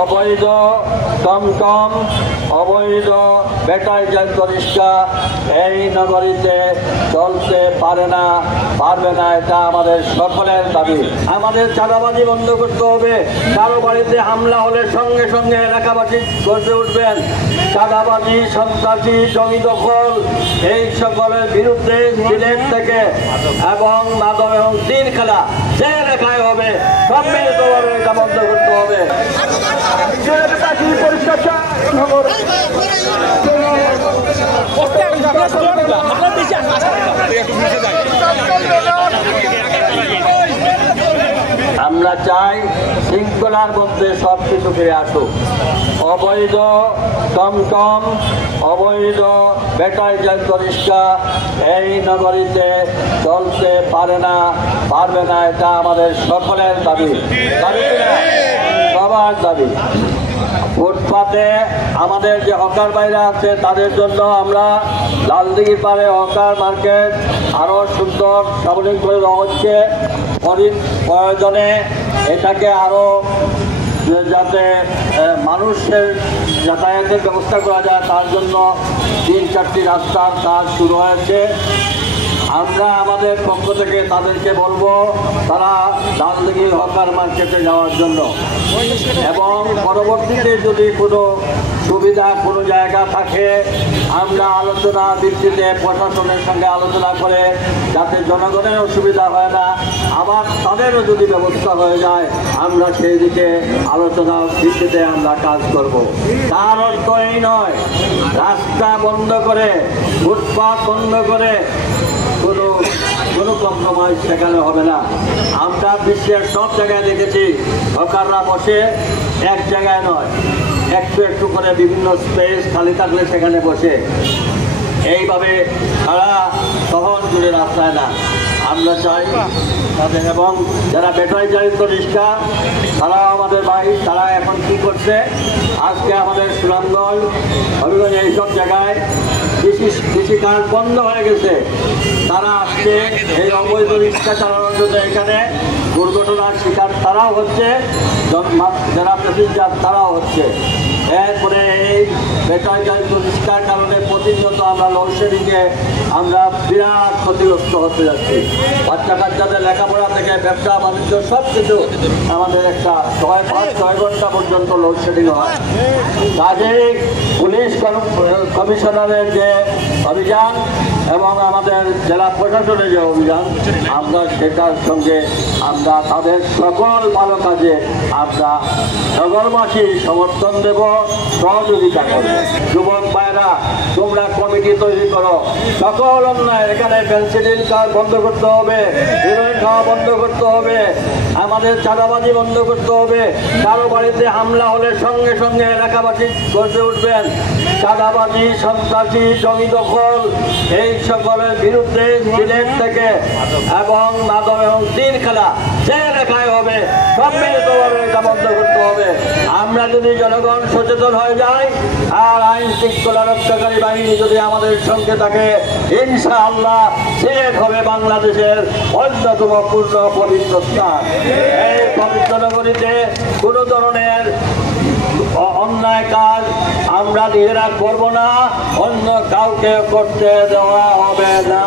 অবৈধ টমটম, অবৈধ ব্যাটারি চালিত রিক্সা এই নগরীতে চলতে পারবে না। এটা আমাদের সকলের দাবি। আমাদের চাঁদাবাজি বন্ধ করতে হবে। কারো বাড়িতে হামলা হলে সঙ্গে সঙ্গে এলাকাবাসী গর্জে উঠবেন। চাঁদাবাজি, সন্ত্রাসী, জমি দখল এই সকলের বিরুদ্ধে সিলেট থেকে এবং মাদক এবং তিন খেলা যে এলাকায় হবে সম্মিলিতভাবে এটা বন্ধ করতে হবে। আমরা চাই শৃঙ্খলার মধ্যে সব কিছু ফিরে আসুক। অবৈধ টমটম, অবৈধ ব্যাটারি চালিত রিক্সা এই নগরীতে চলতে পারবে না। এটা আমাদের সকলের দাবি, সবার দাবি। ফুটপাতে আমাদের যে হকার বাইরে আছে তাদের জন্য আমরা লালদিঘির পাড়ে হকার মার্কেট আরও সুন্দর সাবলীল করে দেওয়া হচ্ছে। প্রয়োজনে এটাকে আরও যাতে মানুষের যাতায়াতের ব্যবস্থা করা যায় তার জন্য 3-4টি রাস্তার কাজ শুরু হয়েছে। আমরা আমাদের পক্ষ থেকে তাদেরকে বলবো তারা লালদিঘি হকার মার্কেটে যাওয়ার জন্য, এবং পরবর্তীতে যদি কোনো সুবিধা কোনো জায়গা থাকে আমরা আলোচনা ভিত্তিতে প্রশাসনের সঙ্গে আলোচনা করে যাতে জনগণের অসুবিধা হয় না, আবার তাদেরও যদি ব্যবস্থা হয়ে যায় আমরা সেই দিকে আলোচনা ভিত্তিতে আমরা কাজ করব। তার অর্থ এই নয় রাস্তা বন্ধ করে, ফুটপাত বন্ধ করে কোনো কম্প্রোমাইজ সেখানে হবে না। আমরা বিশ্বের সব জায়গায় দেখেছি হকাররা বসে এক জায়গায় নয়, একটু করে বিভিন্ন স্পেস খালি থাকলে সেখানে বসে এইভাবে সারা শহর জুড়ে রাস্তায় না। আমরা চাই তাদের, এবং যারা ব্যাটারি চালিত রিক্সা তারাও আমাদের ভাই, তারা এখন কী করছে আজকে আমাদের সুনামগঞ্জ, হবিগঞ্জ এইসব জায়গায় কৃষিকাজ বন্ধ হয়ে গেছে। তারা আসছে এই অবৈধ রিক্সা চালানোর জন্য, এখানে দুর্ঘটনার শিকার তারাও হচ্ছে, যারা প্যাসেঞ্জার তারাও হচ্ছে। এরপরে এই ব্যাটারি চালিত রিক্সার কারণে প্রতিনিয়ত আমরা লোডশেডিংয়ে আমরা বিরাট ক্ষতিগ্রস্ত হতে যাচ্ছি। বাচ্চাদের লেখাপড়া থেকে ব্যবসা বাণিজ্য সব কিছু আমাদের একটা 6 ঘন্টা পর্যন্ত লোডশেডিং হয়। কাজেই পুলিশ কমিশনারের যে অভিযান এবং আমাদের জেলা প্রশাসনের যে অভিযান, আমরা সেটার সঙ্গে আমরা তাদের সকল ভালো কাজে আমরা নগরবাসী সমর্থন দেব, সহযোগিতা করব। যুবক ভাইরা তোমরা কমিটি তৈরি করো, সকল অন্যায় এখানে পেন্সিডিল কাজ বন্ধ করতে হবে, হিরোইন খাওয়া বন্ধ করতে হবে, আমাদের চাঁদাবাজি বন্ধ করতে হবে। কারো বাড়িতে হামলা হলে সঙ্গে সঙ্গে এলাকাবাসী গর্জে উঠবেন। চাঁদাবাজি, সন্ত্রাসী, জমি দখল এই সকলের বিরুদ্ধে সিলেট থেকে এবং মাদক এবং তিন খেলা যে এলাকায় হবে সম্মিলিতভাবে এটা বন্ধ করতে হবে। আমরা যদি জনগণ সচেতন হয়ে যাই আর আইন শৃঙ্খলা রক্ষাকারী বাহিনী যদি আমাদের সঙ্গে থাকে, ইনশাআল্লাহ সিলেট হবে বাংলাদেশের অন্যতম পূর্ণ পবিত্র স্থান। এই পবিত্র নগরীতে কোনো ধরনের অন্যায় কাজ আমরা নিজেরা করব না, অন্য কাউকে করতে দেওয়া হবে না।